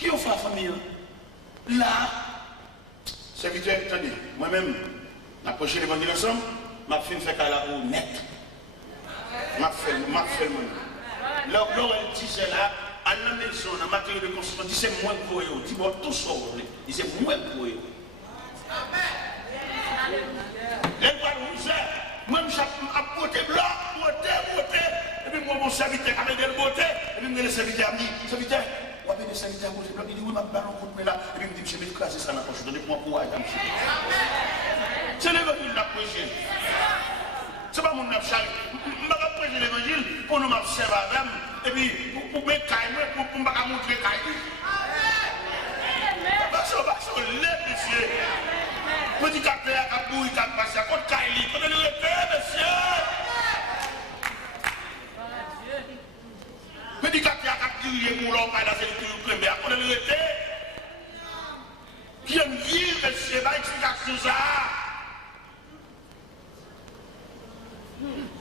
Qui ont fait la famille? Là, serviteur, attendez, moi-même, approché l'évangile ensemble, m'a fait faire la pour net. M'a fait le monde. Là, elle disait là, à la maison, dans la matière de construction, dit c'est moins pour eux. Dit bon, tout ça, dit c'est moins pour eux. Les voix nous moi, je suis à côté blanc, beauté. Et puis, moi, mon serviteur, avec des beauté, et puis, le serviteur a dit, serviteur, on avait des serviteurs à côté blanc, il dit, oui, ma ballon contre moi là, et puis, il me dit, je vais écraser ça dans la poche, donnez-moi courage, monsieur. C'est l'évangile de la prêcher. C'est pas mon abchal. Je ne vais pas prêcher l'évangile pour nous m'observer avec, et puis, pour me cailler, pour me montrer cailler. Parce que l'aide, monsieur. Petit capteur à bouille, à passer à côté Kaili, quand le monsieur. Petit capteur à crier pour l'homme, à la sécurité, à côté le qui aime vivre, monsieur, va explication ça.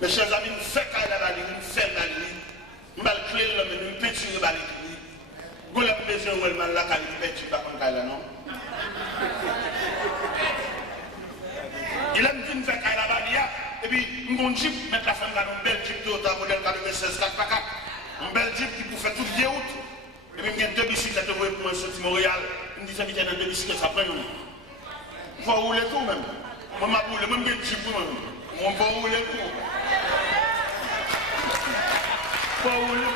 Mes chers amis, nous faisons la balle, nous faisons la ligne, nous allons clé l'homme, nous peinturons la balle. Vous avez besoin de la qualité, pas comme ça, non? Il aime dire faire la balle, et puis, mon jeep, mettre la femme dans une belle jeep Toyota modèle 96 4x4, une belle jeep qui peut faire toute vieille route. Et puis, il y a deux bicyclettes pour moi sortir Montréal. Il me dit, ça vient dans deux bicyclettes, ça prend une. Il faut rouler tout même. Moi, je roule, même une jeep pour moi. On va rouler tout. Il faut rouler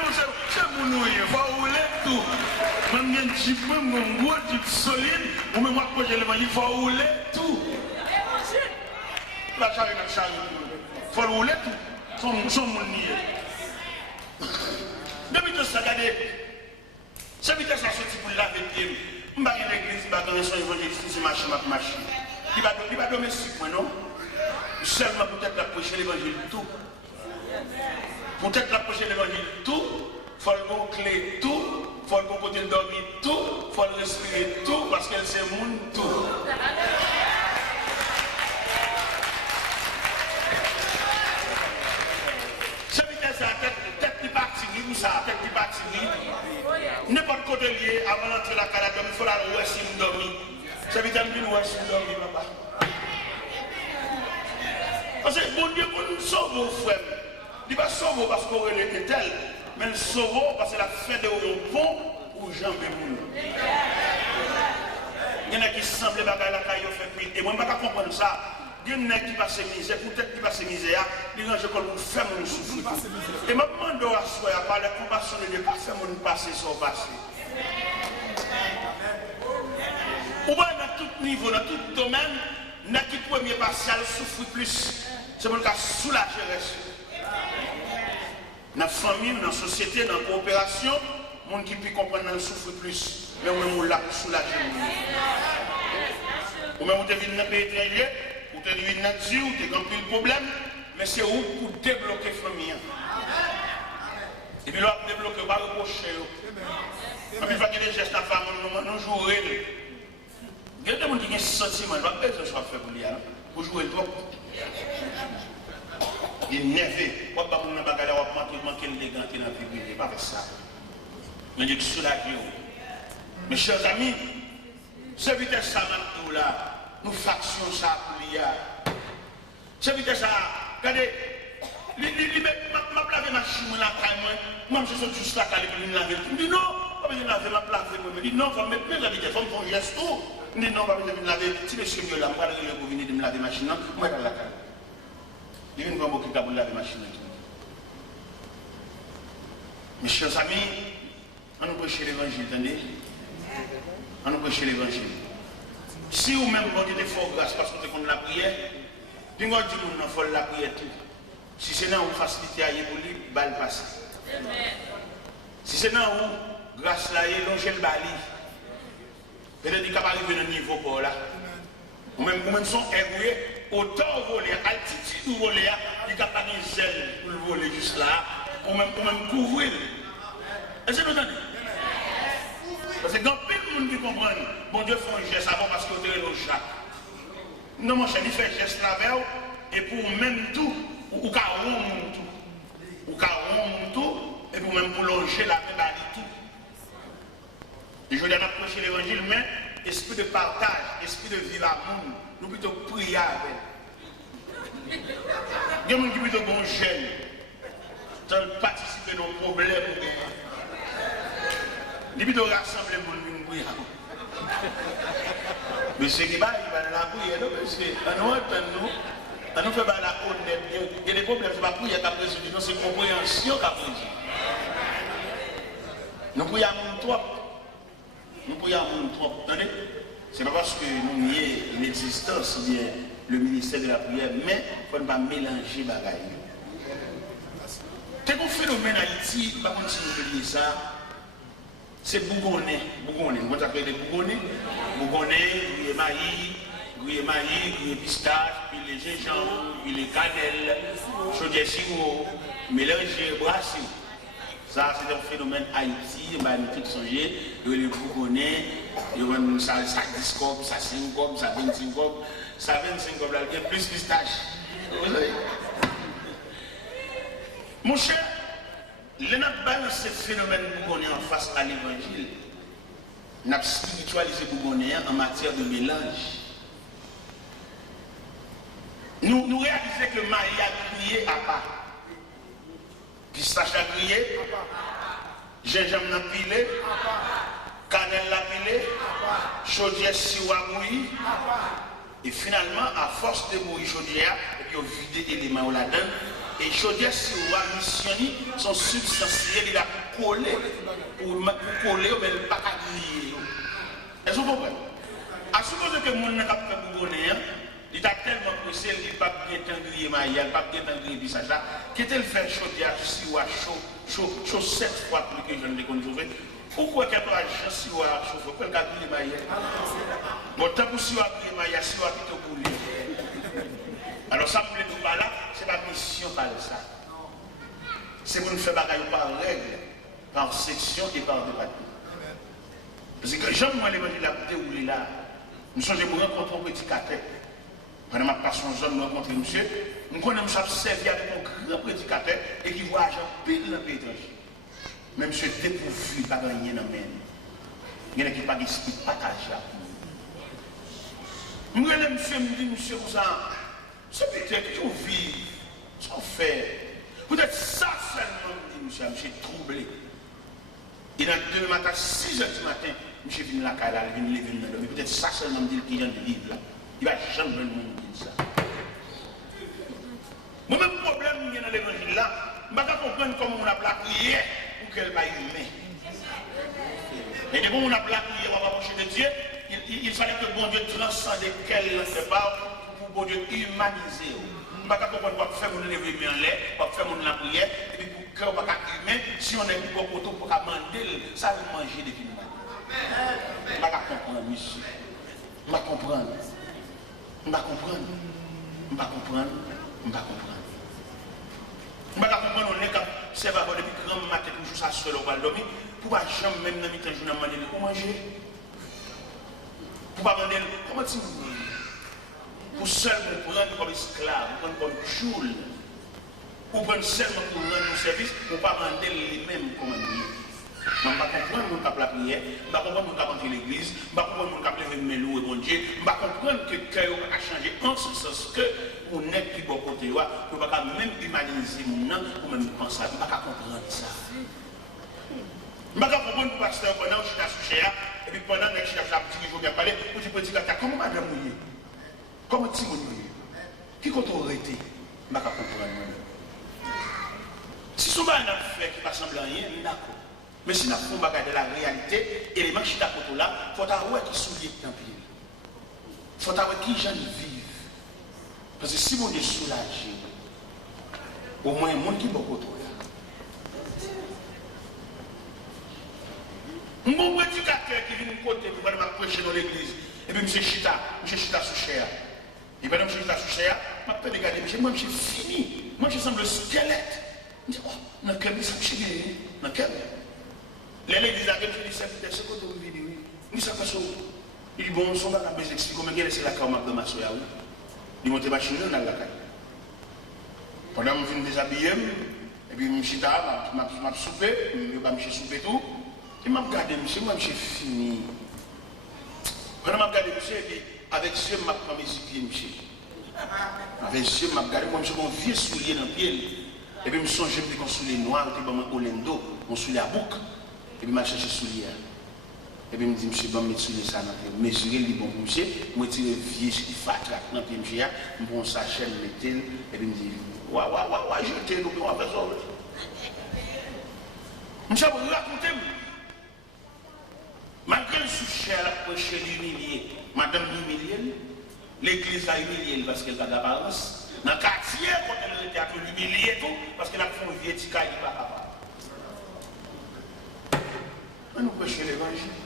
tout, c'est mon nouille, il faut rouler tout. Même une jeep, même un gros jeep solide, ou même moi, il faut rouler tout. La charge, il faut rouler tout. Son mon nier. Depuis que ça, regardez, c'est vite ça sorti pour laver les pieds. Je vais à l'église, je vais donner son évangéliste, c'est machine. Il va domestique, moi, non? Seulement peut-être l'approcher l'évangile tout. Peut-être l'approcher l'évangile tout. Il faut le clé tout. Il faut le côté dormir tout. Il faut le respirer tout. Parce qu'elle c'est monde tout. Tête qui partit, n'importe côté lié, avant d'entrer la carrière, il faut la ouest si nous dormir. Ça veut dire que nous ouest si nous dormir, papa. Parce que bon Dieu, pour nous sauver, frère, il va sauver parce qu'on est tel, mais il sauve parce que la fait de bon pour Jean Bémoul. Il y en a qui semblent bagaille la caille fait pire. Et moi, je ne peux pas comprendre ça. Il y en a qui passent misère, peut-être qui passent misère, ils rangent comme nous faisons nous souffrir. Et je me demande à soi, par la compassion de Dieu, pas faire nous passer sans passer. Ou bien dans tout niveau, dans tout domaine, dans qui premier passé, elle souffre plus. C'est pour le cas soulager. Dans la famille, dans la société, dans la coopération, les gens qui peuvent comprendre, ils souffrent plus. Mais on est là pour soulager. Ou même vous devez dans le pays étranger, ou te devez dans Dieu, ou te remplir le problème, mais c'est où pour débloquer la famille. Et puis là, débloquer, pas reprocher. Et puis il faut que les gestes à femme, nous jouer. Il y a des gens qui ont un sentiment, il va pas besoin de faire pour lui, pour jouer trop. Il est nerveux. Pourquoi pas mon bagage à manquer l'élégance dans la vie, il pas faire ça. Mais il est soulagé. Mes chers amis, ce vitesse ça maintenant là, nous factions ça pour lui. Ce vitesse ça, regardez, ma plave machine là, moi je suis juste là, je vais laver. Il dit non, pas besoin de laver ma plave. Il dit non, il faut mettre la vitesse, il faut faire un geste. Il dit non, pas besoin de laver. Si monsieur mieux là, je vais aller pour venir de me laver la machine, moi je vais la caler. Il vient de m'occuper pour laver la machine. Mes chers amis, on nous prêche l'évangile, attendez. On nous prêche l'évangile. Si vous-même vous avez des forts grâce parce que vous avez la prière, puis vous dites que vous avez la prière tout. Si c'est dans vous facilité à y pour lui, balle passe. Si c'est dans vous, grâce là, il longe le bali. Peut-être qu'il va arriver dans le niveau pour là. Vous-même sont évolués, autant voler, altitude vous voler, il n'y a pas de zèle pour le voler juste là. Vous-même couvrir. Est-ce que vous entendez? Parce que quand plein de monde qui comprennent, bon Dieu fait un geste avant parce que vous avez le chat. Non, mon cher, il fait un geste là et pour même tout, ou qu'à rond tout. Ou qu'à rond tout, et pour même pour longer la même tout. Je veux dire, approcher l'évangile, mais esprit de partage, esprit de vivre à monde, nous plutôt prier avec. Il y a des gens qui plutôt bon jeune, qui participer à nos problèmes. Ils plutôt rassembler pour nous prier. Mais ce qui va, il va la prière, parce que nous fait la honnête. Il y a des problèmes, ce n'est pas prière qui a résolu, c'est compréhension qui a résolu. Nous prions à mon trop. Nous prions à mon trop. Ce n'est pas parce que nous nions l'existence, bien le ministère de la prière, mais il ne faut pas mélanger les bagailles. C'est un phénomène en Haïti, par contre, si vous voulez ça, c'est Bougonnais. Bougonnais, vous appelez des Bougonnais. Bougonnais, gruyé maïs, gruyé pistache, puis les gingembre, puis les cannelles, chaudier sirop, mélangé, brassé. Ça, c'est un phénomène Haïti, il y a des gens qui sont les Bougonnais, il y a ça 10 copes, ça 5 copes, ça 25 copes, ça 25 copes, il y a plus pistache. Vous savez? Mon cher, nous avons balancé ce phénomène Bougonnais en face à l'évangile. Nous avons spiritualisé Bougonnais en matière de mélange. Nous réalisons que Marie a crié à part. Pistache a crié, gingembre n'a pilé, cannelle n'a pilé, chaudière sirop a bouilli. Et finalement, à force de bouillir chaudière, il y a vidé l'élément là-dedans. Et chaudière sirop a missionné son substantiel, il a collé pour coller, mais il n'a pas griller. Est-ce que vous comprenez? À supposer que mon n'a pas fait Bougonnais, il a tellement pressé, il n'a pas bien grillé maïs, il n'a pas bien grillé bissage, qu'il fait chaudière sirop chaud 7 fois plus que je ne l'ai connu. Pourquoi qu'il y a pas de sirop chaud? Pourquoi il y a grillé maïs? Bon, tant que sirop grillé maïs, sirop a plutôt boulé. Alors ça me plaît tout par là, c'est la mission par ça. C'est pour nous faire bagaille par règle, par section et par département. Parce que j'aime moi l'évangile à dérouler là. Nous sommes pour rencontrer un petit cathèque. Pendant ma passion zone, nous rencontrons monsieur. Nous connaissons servi avec un grand prédicateur et qui voyage en pile dans le pays étranger. Mais monsieur dépourvu, pas gagné dans le même. Il y en a qui pas d'esprit de partage là. Nous allons monsieur me dire, monsieur, vous c'est peut-être que vous vivez, ce qu'on fait. Peut-être ça seulement, me dit monsieur, je suis troublé. Et dans le matin, 6 h du matin, monsieur vient la caille, il vient lever le nez. Peut-être ça seulement me dit qu'il vient de vivre là. Il va jamais le monde dire ça. Moi-même, le problème, il y a dans l'évangile là, je ne vais pas comprendre comment on a prié pour qu'elle va humaine. Et dès qu'on a prié, on va approcher de Dieu, il fallait que bon Dieu transcende qu'elle ne fait pas pour bon Dieu humaniser. Je ne vais pas comprendre pourquoi faire mon lever en l'air, pour faire mon la prière, et puis pour cœur pas humain, si on est pour poteau pour manger, ça va manger depuis nous. Je ne vais pas comprendre, monsieur. Je ne vais pas comprendre. Je ne vais pas comprendre. Je ne vais pas comprendre. Je ne vais pas comprendre. Je ne vais pas comprendre. On est comme c'est pas depuis grand matin toujours ça seul au bal dormir pour pas jamais même dans mi-temps journée demander pour manger. Pour pas demander comment tu pour seulement prendre comme esclave, prendre comme choule. Pour prendre seulement pour rendre un service, pour pas demander les mêmes commandes. Je ne vais pas comprendre mon cap la prière, je ne vais pas comprendre mon cap entrer l'église, je ne vais pas comprendre mon cap lever mes loups et mon Dieu, je ne vais pas comprendre que le cœur a changé en ce sens que pour n'être plus bon côté, je ne vais pas même humaniser mon nom pour même penser, je ne vais pas comprendre ça. Je ne vais pas comprendre le pasteur pendant que je suis associé, et puis pendant que je suis associé, je vais bien parler, pour dire petit gars, comment madame mouillé? Comment tu mouillé? Qui compte aurait été? Je ne vais pas comprendre. Si souvent on a fait qui ne ressemble à rien, d'accord. Mais si nous avons de la réalité, et les manches d'à là, il faut avoir qui soulier dans le pied. Il faut avoir qui gens vivent. Parce que si vous êtes soulagé, au moins il y a un monde qui est beaucoup trop là. Un bon prédicateur qui vient de côté pour aller prêcher dans l'église, et puis M. Chita sous cher. Et puis M. Chita sous cher, je vais regarder, moi je suis fini. Moi je semble le squelette. Je dis, oh, dans quel ça me chie, dans quel. L'église a dit, c'est peut-être ce que vous venez, oui. Nous sommes pas sur. Il dit, bon, on s'en va à baiser, comment c'est la carte de ma soeur, oui. Il monte ma chemise dans la caille. Pendant que je viens déshabiller, et puis je suis là, je suis soupé, je vais me souper tout. Il m'a regardé, monsieur, moi, j'ai fini. Pendant m'a regardé, monsieur, avec ce m'a pris mes pieds, monsieur. Avec ce m'a regardé, moi, j'ai mon vieux soulier dans le pied. Et puis, je me suis dit, j'ai un soulier noir, et puis, je suis allé mon soulier à bouc. Et puis, je cherché le soulier. Et puis, je me dis, monsieur, je vais mettre soulier ça dans le pied. Mesurer le bon, monsieur, je vais tirer le vieux qui fatra dans le pied, monsieur, je vais mettre sachet, et puis, je me dis, ouais, je t'ai dit, on va faire ça. Monsieur, vous racontez, malgré le souci à la prochaine humiliée, madame l'humiliée, l'église a humilié parce qu'elle a d'apparence. Dans le quartier, quand elle était à l'humilier tout, parce qu'elle a fait un vieux petit cas, il n'est pas capable. On nous prêche l'évangile.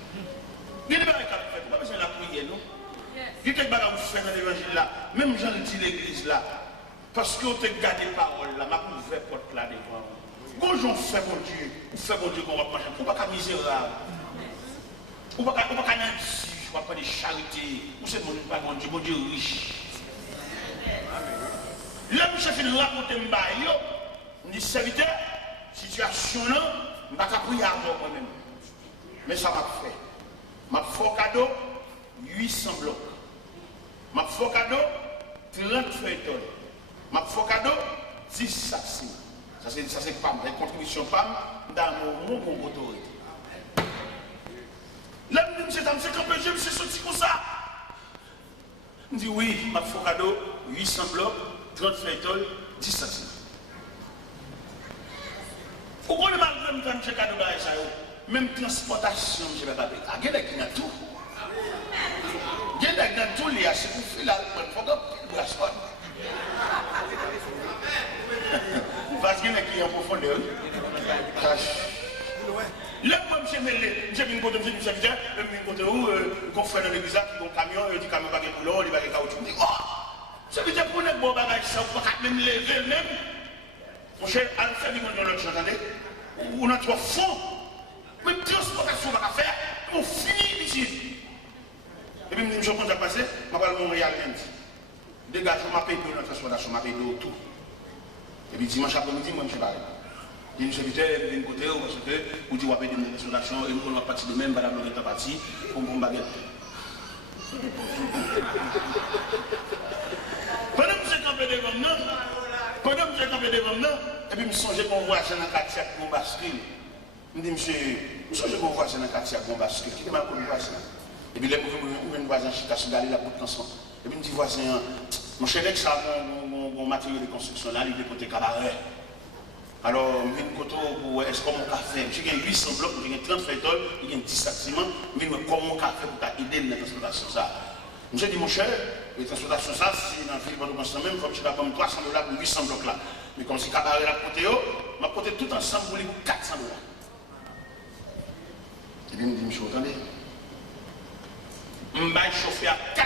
Il y a des choses à faire, pas besoin de la prière, non? Il y a des choses à faire dans l'évangile là, même j'en dis l'église là, parce qu'on te garde les paroles là, ma ouvert porte là devant. Quand j'en fais mon Dieu, qu'on va manger, pour pas qu'à misérable. Ou pas qu'à Nancy, je ne pas de charité, ou c'est mon Dieu riche. Là, je fais raconter je dis serviteur, situation là, je ne vais pas prier avant moi-même. Mais ça m'a fait. Ma fait cadeau, 800 blocs. Ma fait cadeau, 30 feuilletons. Ma fait cadeau, 10 sacs. Ça c'est PAM, les contributions PAM dans mon autorité. Là, je me dis, je me suis sorti comme ça. Je me dis, oui, ma fait cadeau, 800 blocs, 30 feuilletons, 10 sacs. Pourquoi le malgré me fait cadeau dans ça? Même transportation, je ne vais pas dire. Il y a des gens qui ont tout. Il y a des gens qui ont tout, c'est pour faire la brassard. Parce qu'il y a des gens qui ont profondeur. Là, moi, j'ai mis une côté de serviteur, j'ai mis une côté où, qu'on fait dans l'église, qui ont un camion, il dit camion pas de boulot, il va de caoutchouc. Je dis, oh, ça veut dire pour les bons bagages, ça ne peut pas même lever même. Mon cher, à le faire, dans l'autre chose, attendez, on a trois fonds. Mais transportation va faire, on finit ici. Et puis, je me suis passé, je vais aller Montréal lundi. Dégage, je m'appelle pour la transportation, je m'appelle pour tout. Et puis, dimanche après-midi, moi, je suis parlé. Je suis invité à une côté, parce que vous dites, vous avez des transportations, et nous, on va partir de même, madame, on est parti, pour mon baguette. Pendant que j'ai campé devant nous, et puis, je me suis songé qu'on voit ça dans le quartier pour basculer. Je me dis, monsieur, je vais voir ça dans le quartier à Bombasque, qui est ma commune voisin. Et puis, les voisins, je suis allé la bout de ensemble. Et puis, je me dis, voisin, mon cher Lex a mon matériel de construction là, il est côté cabaret. Alors, je me dis, est-ce qu'on a fait? J'ai 800 blocs, j'ai 30 feuilletons, j'ai 10 sacs ciment, mais comment on a fait pour aider dans la transportation ça? Je me dis, mon cher, la transportation ça, c'est dans le ville de même, comme je vais prendre $300 pour 800 blocs là. Mais comme si cabaret là, côté, je vais porter tout ensemble pour les $400. Et puis, il me dit, monsieur, attendez, je vais chauffer à $400.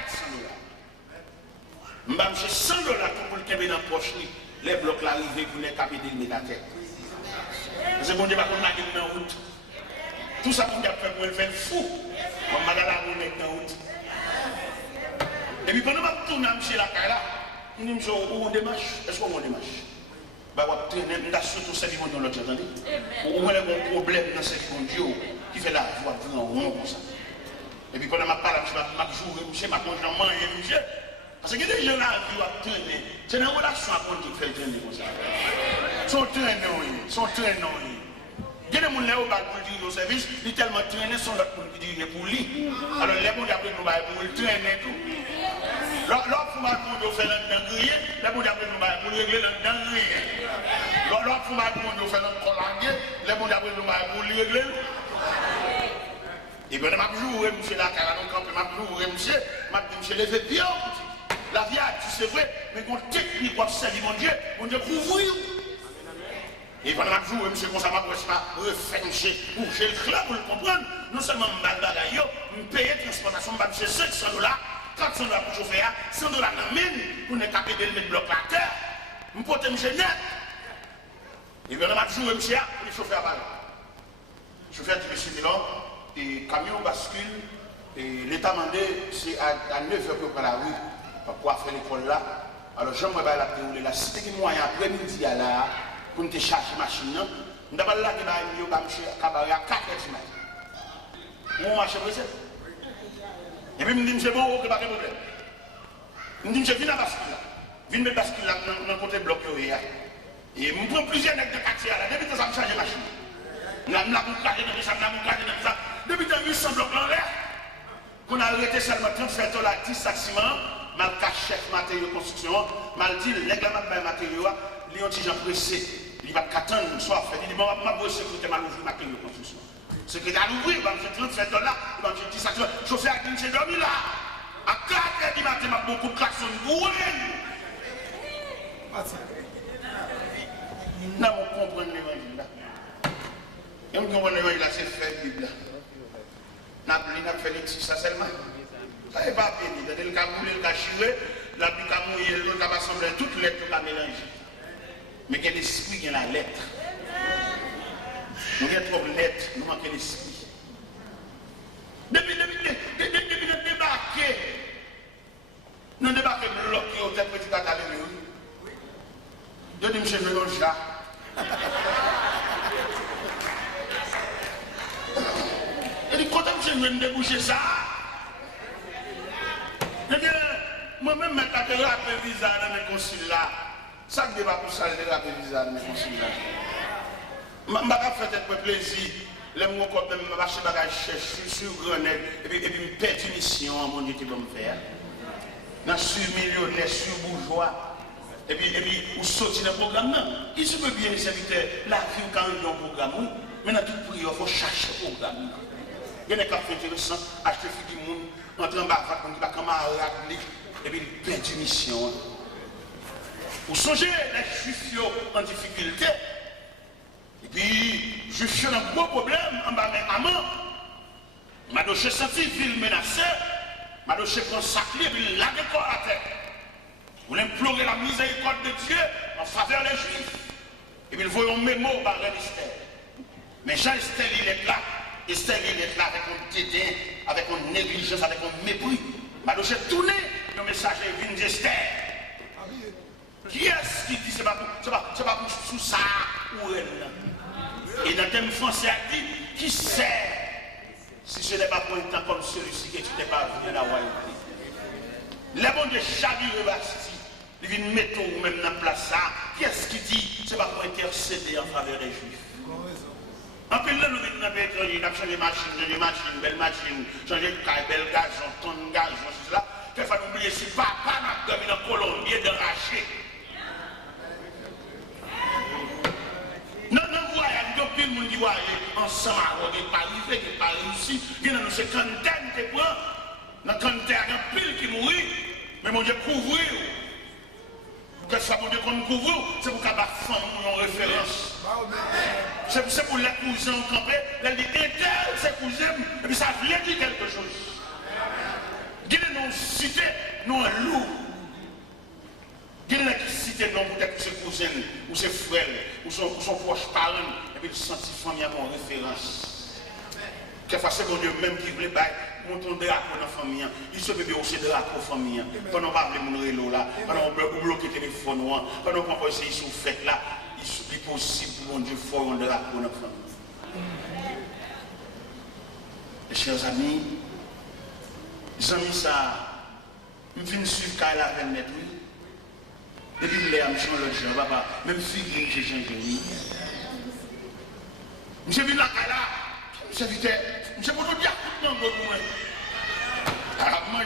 Je vais acheter $100 pour le tomber dans la poche, les blocs là arrivent pour les caper de mettre à terre. Parce que bon Dieu va qu'on a mis dans la route. Tout ça qu'on a fait pour le faire fou. On va la mettre dans la route. Et puis pendant que je tourne chez la caille là, je me dis, monsieur, où on démarche? Est-ce qu'on démarche? On va traîner, on a surtout celle qui vont dans l'autre, attendez. On a un problème dans cette conduite qui fait la voie en rond comme ça. Et puis pendant que je parle, je joue, monsieur, ma conjointe mange, monsieur. Parce que les gens là qui vont traîner, c'est une relation à compte qui fait traîner comme ça. Sont traînés. Il y a des gens là pour dire au service, ils sont tellement traînés, sont là pour dire pour lui. Alors les gens après nous pour le traîner tout. L'autre faut mal pour nous faire dans griller, les gens après nous pour régler dans griller. L'autre faut mal pour nous faire dans collanger, les gens après nous pour régler. Et bien, je joue, monsieur, la carrière, je monsieur, levez bien, la vie, c'est vrai, mais qu'on technique pour servir mon Dieu couvrir. Et pendant que je joue, monsieur, comme ça, je ne pas refaire, bouger le club pour le comprendre. Non seulement je paye la transportation, je paye $700, $400 pour chauffer, $100 dans la mine, pour ne caper de mettre bloc à terre. Je porte monsieur net. Et bien, je joue, monsieur, pour le chauffeur à balle. Le chauffeur qui me suit là. Et camion bascule, et l'État mandé, c'est à 9h pour la rue, pour faire l'école là. Alors, j'aimerais bien la dérouler là. Si tu as moyen après-midi là, pour te charger la machine, nous avons là qui va aller au cabaret à 4h du matin. on marche pressé. Et puis, je me dis, c'est bon, ok, pas de problème. Je me dis, je viens à bascule là. Je viens de bascule là, dans le côté bloc. Et je prends plusieurs nègres de quartier là. Depuis que ça me change la machine. Je me ça. Depuis que je me sens bloc en l'air. On a arrêté seulement 37 $ 10 sacs ciment. Mal caché matériaux de construction. Mal dit, les gars, mal matériaux, les gens pressés. Il va attendre, soit fait. Il dit, bon, ma bosse, c'est mal ouvrir matériaux de construction. Secrétaire ouvrir, il va me faire 37 $, il va me faire 10 sacs ciment. Chauffeur à qui j'ai dormi là. À 4 h du matin, il beaucoup de klaxons. Non, on comprend l'évangile là. Et on comprend l'évangile là, c'est fait Bible là. N'a fait les petits, ça seulement. Ça n'est pas béni. Il y a le cas chiré, la pluie a mouillé, l'autre a rassemblé toutes les lettres à mélanger. Mais quel esprit qui a la lettre. Nous avons trop de lettres, nous manquons l'esprit. Depuis de débarquer, nous débarquons bloqués au tête petit académie. De dire, je veux un chat. Et dit, quand je veux déboucher ça, eh bien, moi-même, je vais rappeler le visa dans mes consuls là. Ça ne va pas pour ça, je vais rappeler le visa dans mes consuls là. Je ne vais pas faire peut-être plaisir. Les mots comme même, je vais acheter des bagages sur Grenelle et puis je perds une mission, mon Dieu, qui va me faire. Je suis millionnaire, je suis bourgeois. Et puis, vous sortez dans le programme. Il se peut bien, les serviteurs, la vie quand on est dans le programme, mais dans tout prix, il faut chercher le programme. Il y a des cas intéressants, acheter des gens, entrer en bas, on dit, camarade, et puis il perd une mission. Vous songez, les juifs en difficulté, et puis, juifs ont un gros problème, en bas, mais maman, m'a doché senti ville menacée, m'a doché prendre sacré, et puis la décor à terre. Vous implorer la miséricorde de Dieu en faveur des Juifs. Et puis, il faut un mémo par Esther. Mais Jean-Esther, il est là. Esther, il est là avec un dédain, avec une négligence, avec un mépris. Alors, j'ai tourné le message de Vin d'Esther. Qui est-ce qui dit c'est pas pour sous ça ou elle? Et dans le thème français, il dit qui sait si ce n'est pas pour un temps comme celui-ci que tu n'es pas venu la royauté. Les bons de Chavire Bastille. Il vient mettre ou même dans la place ça. Qu'est-ce qu'il dit? C'est pas pour intercéder en faveur des Juifs. En plus, là, nous venons dans le pétrole, nous avons changé de machine, belle machine, changé de caille, belle gaz, tonne de gaz, tout cela. Quelquefois, nous oublions si papa n'a pas dormi dans Colombie de racher. Non, voyage, depuis le monde qui voyage ensemble, qui n'est pas arrivé, qui n'est pas réussi, qui n'a pas réussi, quinzaine de points, dans quinzaine, il y a pile qui mourit, mais mon Dieu, couvrir. Que ça, mon Dieu, qu'on nous couvre, c'est pour qu'à la femme, nous en référence. C'est pour les cousins campés, elle dit, c'est cousin, et puis ça veut dire quelque chose. Dis-le nous citer, nous un loup. Dis-le qui citer, non, peut-être ses cousins, ou ses frères, ou son proche parent, et puis le senti famille à mon référence. Quelquefois, c'est mon Dieu même qui voulait monter un drapeau dans la famille. Il se peut aussi de drapeau famille. Pendant qu'on parle de mon rélo là, pendant qu'on bloque le téléphone, pendant qu'on peut essayer sur fête là, il est possible pour mon Dieu faire un drapeau dans la famille. Mes chers amis, ça, je viens suivre quand elle a net, oui. Et puis, je me change l'autre jour, papa, même figure que j'ai changé, oui. Je viens là, je suis je peux te dire tout le monde pour moi. Moi,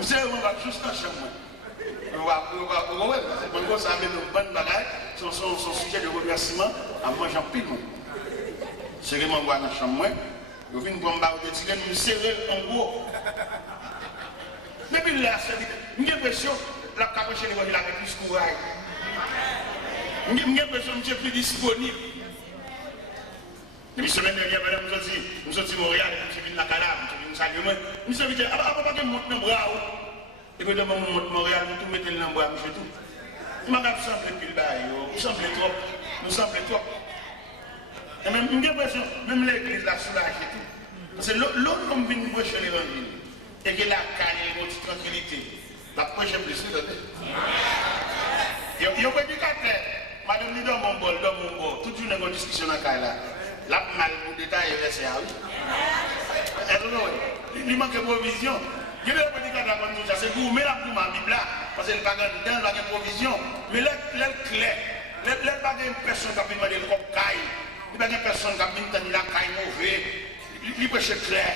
je vais juste en chambre. On va savoir nos bonnes bagages, son sujet de remerciement, à moi, j'en pile. C'est que je vais dans la chambre, je viens pour me serrer en gros. Depuis là, j'ai l'impression que la capuche est avec plus de courage. J'ai l'impression que je suis plus disponible. La semaine dernière, nous sommes à Montréal, nous sommes à Calabre, nous sommes à Salut. Nous sommes à Papa, nous sommes à Montréal. Et puis, nous sommes à Montréal, nous mettons le nombre, nous tout. Nous sommes plus le bail, nous sommes trop. Nous sommes trop. Et même, j'ai l'impression, même l'église là, soulage et tout. Parce que l'autre, comme vient nous prêcher l'évangile, et que la calme, notre tranquillité, la prêche plus. Il y a un prédicateur, madame, nous dans mon bol, tout le monde a une discussion dans la caille là. La mal pour détailler verset oui. Il manque de provision. Je vais vous dire que c'est vous, mais la pour ma Bible là, parce qu'elle n'a pas de provision. Mais l'air clair, l'air pas de personne qui a pu demander le comme caille. Il n'y a pas de personne qui a pu demander la caille mauvaise. Il peut être clair.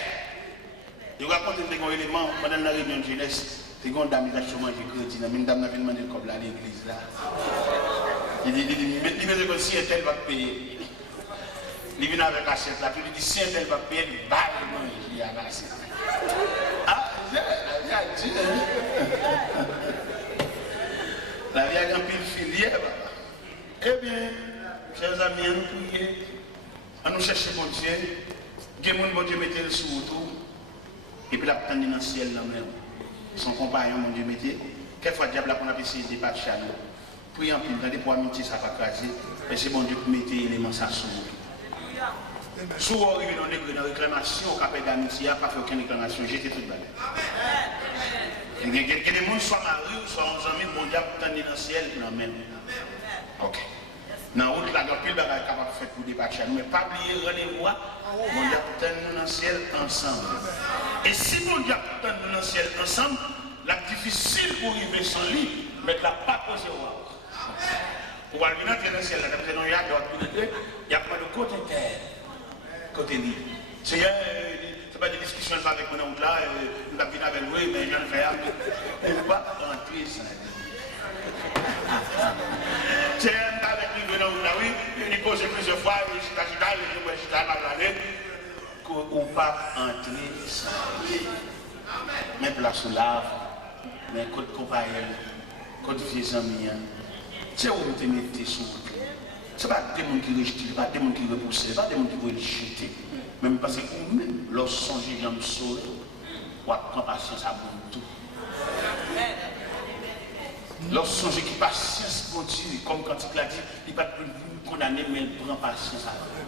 Je vais raconter un élément pendant la réunion de jeunesse. C'est une dame qui a chômé du crédit. Une dame qui a demandé le comme à l'église là. Il dit, mais si un tel va payer. Il vient avec l'assiette là, il dit si un tel va payer, il va manger à l'assiette. Ah, la vie a un pile filière, papa. Eh bien, chers amis, à nous prier, à nous chercher mon Dieu, que mon Dieu mette le sous autour, et puis la prendre dans le ciel là même. Son compagnon, mon Dieu, mettez. Quelquefois, le diable a qu'on a essayé de dépatcher à nous. Priez en pile, pour amitié, ça va craser, mais c'est bon Dieu pour mettre l'élément ça sous. Si vous arrivez dans une réclamation, au capet d'amitié, pas fait aucune réclamation, j'étais tout balai. Il y a des gens soit mariés, soit en amis, bon Dieu, pour tendre dans le ciel, non même. Ok. Dans la route, la pile bagaille capable de faire pour dépatcher, mais pas oublier rendez-vous, bon Dieu, pour tendre dans le ciel ensemble. Et si bon Dieu, pour tendre dans le ciel ensemble, la difficile pour arriver sans lui, mais la pas posé au roi. Pour aller dans le ciel, il y a pas de côté terre. Côté lit. C'est pas des discussions avec mon oncle là, nous avons avec lui, mais je ne fais rien. On va rentrer sans lui. C'est avec lui, mon oncle là, oui, il pose plusieurs fois, je suis là, on va entrer sans lui. Mais place sous lave, mais côté compagnon, côté vieux amis, c'est où vous te mettez sous vous. Ce n'est pas des gens qui rejettent, ce n'est pas des gens qui repoussent, ce n'est pas des gens qui veulent jeter. Même parce que vous-même, lorsque vous songez comme ça, vous avez patience à vous tout. Lorsque vous songez qui patience pour Dieu, comme quand il l'a dit, il ne va pas vous condamner, mais il prend patience à vous.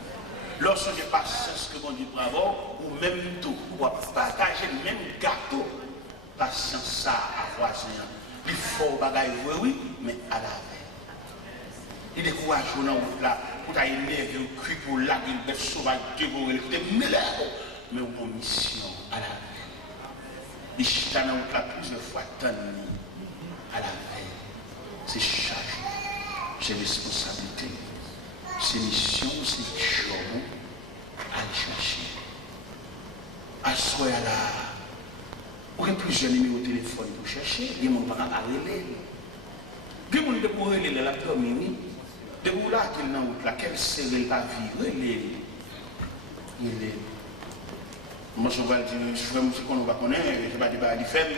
Lorsque vous avez patience que bon Dieu peut avoir, ou même tout, vous partagez le même gâteau, patience ça à voisin. Il faut bagaille, oui, mais à la veille. Il est courageux dans la là, pour t'élever un cri pour la ville, bête sauvage, dévorer, mais on a mission à la veille. Il chute dans la là plusieurs fois tant à la veille. C'est chargé, c'est responsabilité, c'est mission, c'est job à aller chercher. À ce moment-là, on a plusieurs numéros de téléphone pour chercher, il y a des gens qui ne peuvent pas relayer. Il y a des gens qui peuvent relayer la première. De où là qu'il n'a pas quelle série la vie, il est. Moi, je vais dire, je vais me dire qu'on ne va pas connaître, je vais dire, il fait,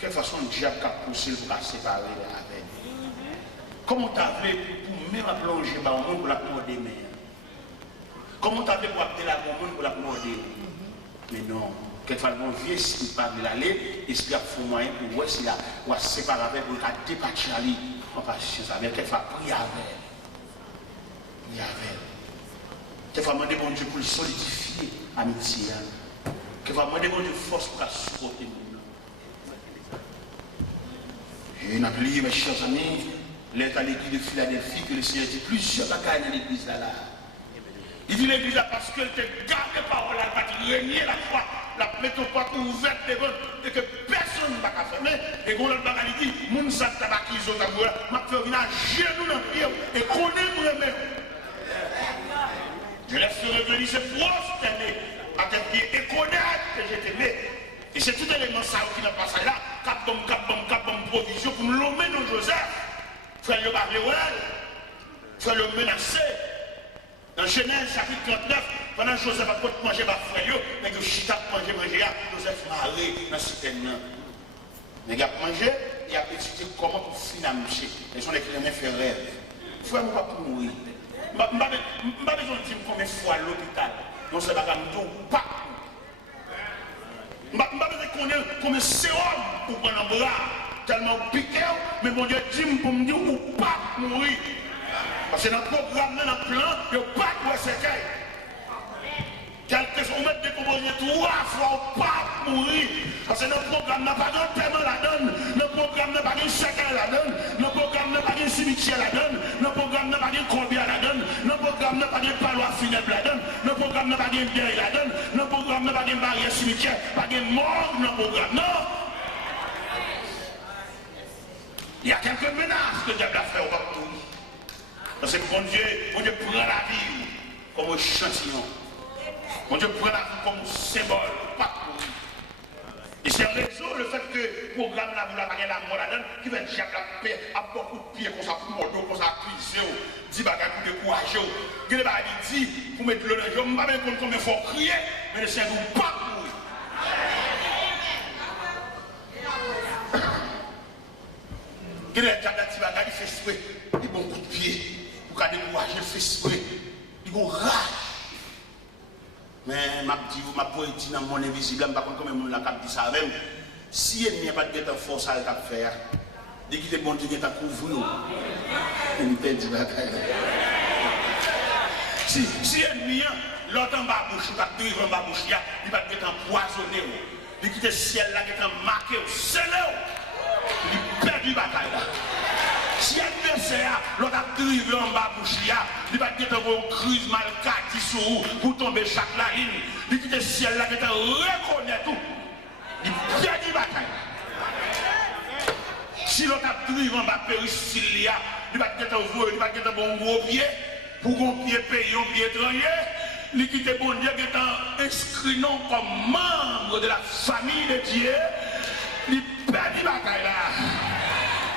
quelle façon le diable a poussé pour séparer avec. Comment tu as fait pour même plonger dans le monde pour la morder mais comment tu as fait pour appeler la monde pour la morder? Mais non, quelquefois, le vieux, s'il ne parle pas d'aller, il se fait moyen pour voir s'il a séparé avec, pour dépatcher à lui, en patience avec, quelquefois, prier avec. Il y avait. Quelquefois, demander bon Dieu pour le solidifier, amitié. Quelquefois, demander bon Dieu force pour la supporter. Et on a oublié, mes chers amis, l'être à l'église de Philadelphie, que le Seigneur dit plusieurs bagailles dans l'église là. Il dit l'église là parce qu'elle te garde les paroles, elle va te régner la foi, la métropole ouverte et que personne ne va fermer. Et quand l'autre bagaille dit, moun sa tabakizo tabouya, m'a fait venir à genoux dans le pied et connaît moi-même. Je laisse revenir ce prosterné à tes pieds et connaître que je t'aimais. Et c'est tout élément ça qui n'a pas ça là. Cap bombe provision pour nous l'emmener dans Joseph. Frère le barrer, frère le menacer. Dans Genèse chapitre 39, pendant que Joseph a pas manger ma frère, mais que Chita manger, Joseph marré dans ce terrain. Mais il a mangé, il a étudié comment pour finir à marcher. Et son écrivain fait rêve. Frère, moi, pas pour mourir. Je n'ai pas besoin de dire combien de fois à l'hôpital. Non, c'est pas comme tout, pas. Je n'ai pas besoin de connaître combien de sérum pour prendre un bras. Tellement piqué, mais mon Dieu dit pour me dire ou pas mourir. Parce que dans le programme, dans le plan, il n'y a pas de secret. Quelque chose, on met des compositions. gagner 3 fois pas mourir. Parce que notre programme n'a pas de paiement la donne, notre programme n'a pas de chacun la donne, notre programme n'a pas de cimetière la donne, notre programme n'a pas de combien la donne, notre programme n'a pas de palois funèbre la donne, notre programme n'a pas de deuil la donne, notre programme n'a pas de barrière cimetière, pas de mort dans le programme. Non! Il y a quelques menaces que le diable a fait au partout. Parce que bon Dieu prend la vie comme un échantillon. Bon Dieu prend la vie comme un symbole. Et c'est en raison le fait que le programme là, vous l'avez la mort là-dedans, qui va dire que la paix a beaucoup de pieds, comme ça, pour mordeau, comme ça, cuisser, dit bagages pour décourager. Il y a dit, pour mettre le jeu, je ne sais pas combien il faut crier, mais le Seigneur ne pas mourir. Il y a des bagages qui fait exprès, il bon coup de pied, pour qu'à décourager, il fait exprès, il a rage. Mais ma poétique dans mon invisible, je ne sais pas comment la cap dit ça avec. Si il n'y a pas de force à faire, dès qu'il est bon Dieu qui t'a couvert, il me dit si ennemi, l'autre en bas bouche, pas de en bas bouche, il va être empoisonné. Il quitte le ciel là qui est marqué, c'est là. Il perd du bataille là. Si l'adversaire, l'autre a drivé en bas bouche, il va être une crise mal cati sur pour tomber chaque la ligne. Il quitte le ciel là qui est reconnaît tout. Il perd du bataille. Si l'autre a drivé en bas péristyle, il va être un bon gros pied, pour un pied payé, un pied étranger. Il quitte bon Dieu qui est inscrit non comme membre de la famille de Dieu. Il perd du bataille là.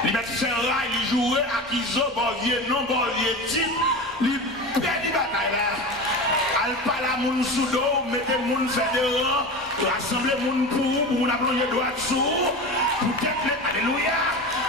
Il met fait rail, il joue à Kizo, Borvier, non Borvier, type. Il perd du bataille là. Al parle à moun sous dos, mettez moun fédérant, rassembler moun pour moun appeler droit dessous. Peut-être le, alléluia,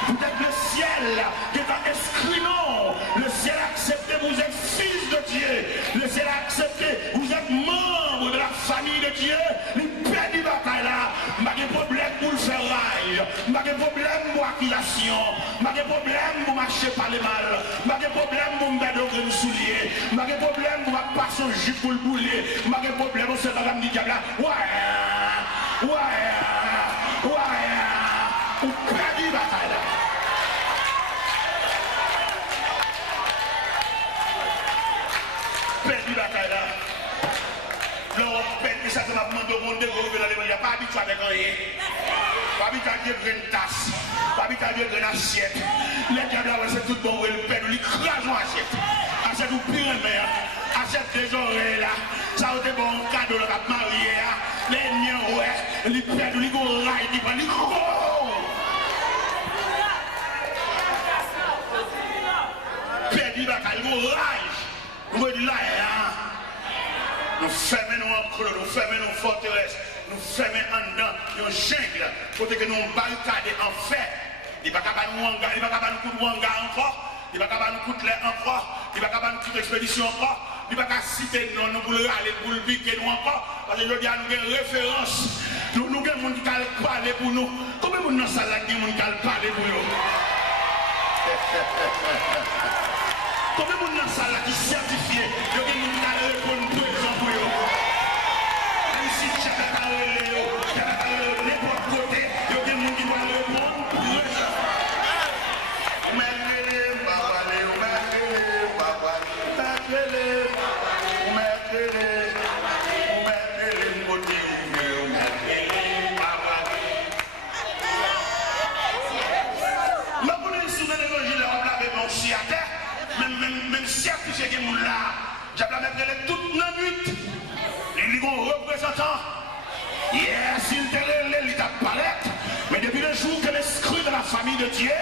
peut-être le ciel qui est inscrit non. Le ciel a accepté, vous êtes fils de Dieu. Le ciel a accepté, vous êtes membre de la famille de Dieu. Il perd du bataille là. Pas de problème pour le faire rail. Pas de problème pour l'accusation. Pas de problème pour marcher par les mal. Pas de problème pour me mettre au soulier. Pas de problème pour passer un jupe pour le bouler. Pas de problème pour se faire du diable là. Ouais. Ou perd du bataille là. Perd du bataille là. Et ça, c'est ma demande au monde de gouvernement. Il n'y a pas habitué avec rien. Pas habitué avec une tasse. Pas habitué avec une assiette. Les diables, c'est tout bon. Le père, il crase en assiette. Assiette ou pire, assiette des oreilles là. Ça a été bon cadeau, le cap marié. Les miens, ouais. Les pères, ils go rail, ils prennent, ils go. Père, il va go rail. Nous voyons là, nous fermons en creux, nous fermons nos forteresses, nous fermons en dedans, nous jungle, pour que nous barricades en fait. Il ne va pas nous hangar, il ne va pas nous coûter hangar encore, il ne va pas nous coûter encore, il ne va pas nous coûter expédition encore, il ne va pas citer nous, nous voulons aller pour le piquer nous encore, parce que je dis à nous une référence, nous avons des gens qui parlent pour nous. Combien de gens dans la salle qui parlent pour nous? Combien de gens dans la salle qui sont certifiés? Il y a des gens qui répondent pour exemple. Même si tu as n'importe côté, il y a des gens qui doivent répondre pour exemple. Même certifié que nous là, j'ai mettre toute la nuit. Les représentants, yes, il t'a palette, mais depuis le jour que l'esprit de la famille de Dieu